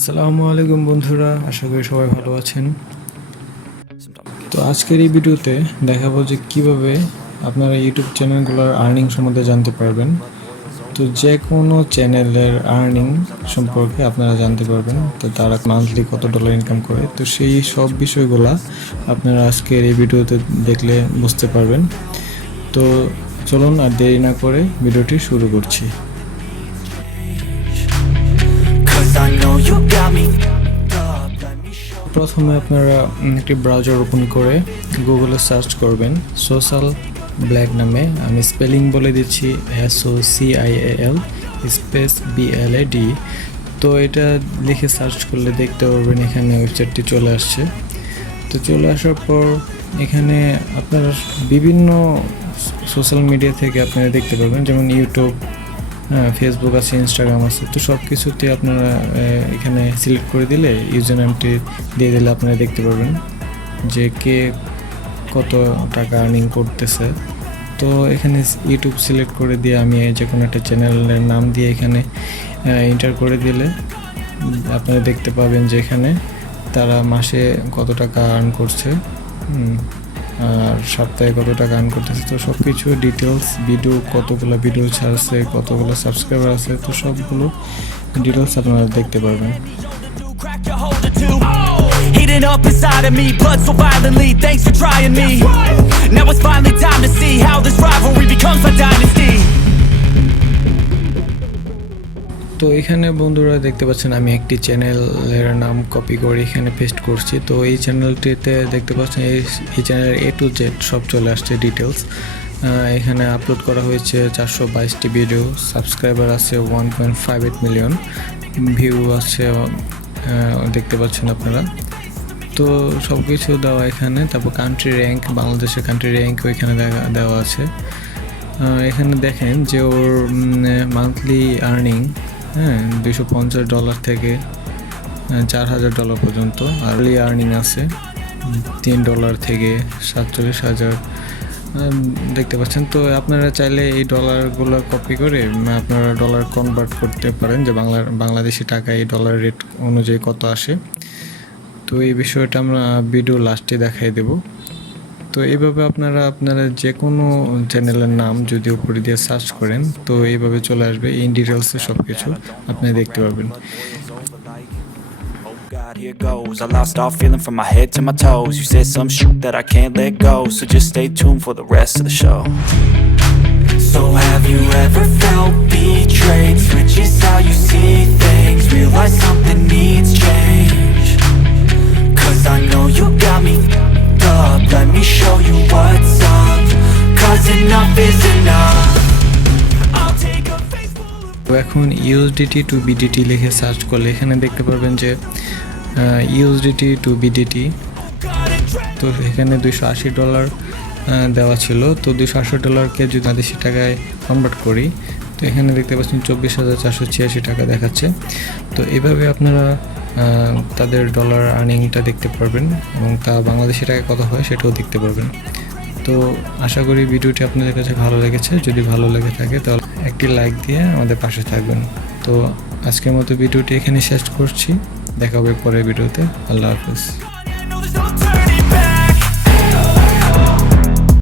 আসসালামু আলাইকুম বন্ধুরা, আশা করি সবাই ভালো আছেন। তো আজকের এই ভিডিওতে দেখাবো যে কিভাবে আপনারা ইউটিউব চ্যানেলগুলোর আর্নিং সম্বন্ধে জানতে পারবেন। তো যে কোনো চ্যানেলের আর্নিং সম্পর্কে আপনারা জানতে পারবেন, তো তারা মান্থলি কত ডলার ইনকাম করে। তো সেই সব বিষয়গুলা আপনারা আজকের এই ভিডিওতে দেখলে বুঝতে পারবেন। তো চলুন আর দেরি না করে ভিডিওটি শুরু করছি। প্রথমে আপনারা একটি ব্রাউজার ওপেন করে গুগলে সার্চ করবেন সোশ্যাল ব্ল্যাক নামে। আমি স্পেলিং বলে দিচ্ছি SOCIAL স্পেস BLAD। তো এটা লিখে সার্চ করলে দেখতে পারবেন এখানে ওয়েবসাইটটি চলে আসছে। তো চলে আসার পর এখানে আপনারা বিভিন্ন সোশ্যাল মিডিয়া থেকে আপনারা দেখতে পারবেন, যেমন ইউটিউব, ফেসবুক আছে, ইনস্টাগ্রাম আছে। তো সব কিছুতে আপনারা এখানে সিলেক্ট করে দিলে ইউজার নেমটি দিয়ে দিলে আপনারা দেখতে পারবেন যে কে কত টাকা আর্নিং করতেছে। তো এখানে ইউটিউব সিলেক্ট করে দিয়ে আমি যে কোনো একটা চ্যানেলের নাম দিয়ে এখানে এন্টার করে দিলে আপনারা দেখতে পাবেন যে এখানে তারা মাসে কত টাকা আর্ন করছে আর সপ্তাহে কত টাকা আর্ন করতেছে। তো সব কিছু ডিটেলস, ভিডিও কতগুলো ভিডিও ছাড়ছে, কতগুলো সাবস্ক্রাইবার আছে, তো সবগুলো ডিটেলস আপনারা দেখতে পারবেন। Heating up inside of me, blood so violently, thanks for trying me. Now it's finally time to see how this rivalry becomes my dynasty. তো এখানে বন্ধুরা দেখতে পাচ্ছেন আমি একটি চ্যানেলের নাম কপি করে এখানে পেস্ট করছি। তো এই চ্যানেলটিতে দেখতে পাচ্ছেন এই চ্যানেলের A to Z সব চলে আসছে ডিটেলস। এখানে আপলোড করা হয়েছে 422টি ভিডিও, সাবস্ক্রাইবার আছে 1.58 মিলিয়ন, ভিউ আছে দেখতে পাচ্ছেন আপনারা। তো সব কিছু দেওয়া এখানে। তারপর কান্ট্রি র্যাঙ্ক, বাংলাদেশের কান্ট্রি র্যাঙ্কও এখানে দেওয়া আছে। এখানে দেখেন যে ওর মান্থলি আর্নিং $250 থেকে $4,000 পর্যন্ত আর্লি আর্নিং আছে। $3 থেকে $47,000 দেখতে পাচ্ছেন। তো আপনারা চাইলে এই ডলারগুলো কপি করে আপনারা ডলার কনভার্ট করতে পারেন, যে বাংলাদেশি টাকা এই ডলার রেট অনুযায়ী কত আসে। তো এই বিষয়টা আমরা ভিডিও লাস্টে দেখাই দেব। তো এইভাবে আপনারা যে কোনো চ্যানেলের নাম যদি উপরে দিয়ে সার্চ করেন তো এইভাবে চলে আসবে, ইন ডিটেলসে সব কিছু আপনি দেখতে পারবেন। Here goes. I lost all feeling from my head to my toes. You said some shit that I can't let go, so just stay tuned for the rest of the show. So have you ever felt betrayed? Switches how you see things, realize something needs change. Cause I know you got me up, let me show you what's up. Cause enough is enough. I'll take a face full of... এখন USDT to BDT লিখে search করলে এখানে দেখতে পারবেন যে USDT to BDT, তো এখানে $280 দেওয়া ছিল। তো $280কে যদি বাংলাদেশি টাকায় কনভার্ট করি তো এখানে দেখতে পাচ্ছেন 24,486 টাকা দেখাচ্ছে। তো এইভাবে আপনারা তাদের ডলার আর্নিংটা দেখতে পারবেন এবং তা বাংলাদেশি টাকায় কত হয় সেটাও দেখতে পারবেন। তো আশা করি ভিডিওটি আপনাদের কাছে ভালো লেগেছে। যদি ভালো লেগে থাকে তাহলে একটি লাইক দিয়ে আমাদের পাশে থাকবেন। তো আজকের মতো ভিডিওটি এখানে শেষ করছি, দেখা হবে পরের ভিডিওতে। আল্লাহ হাফেজ।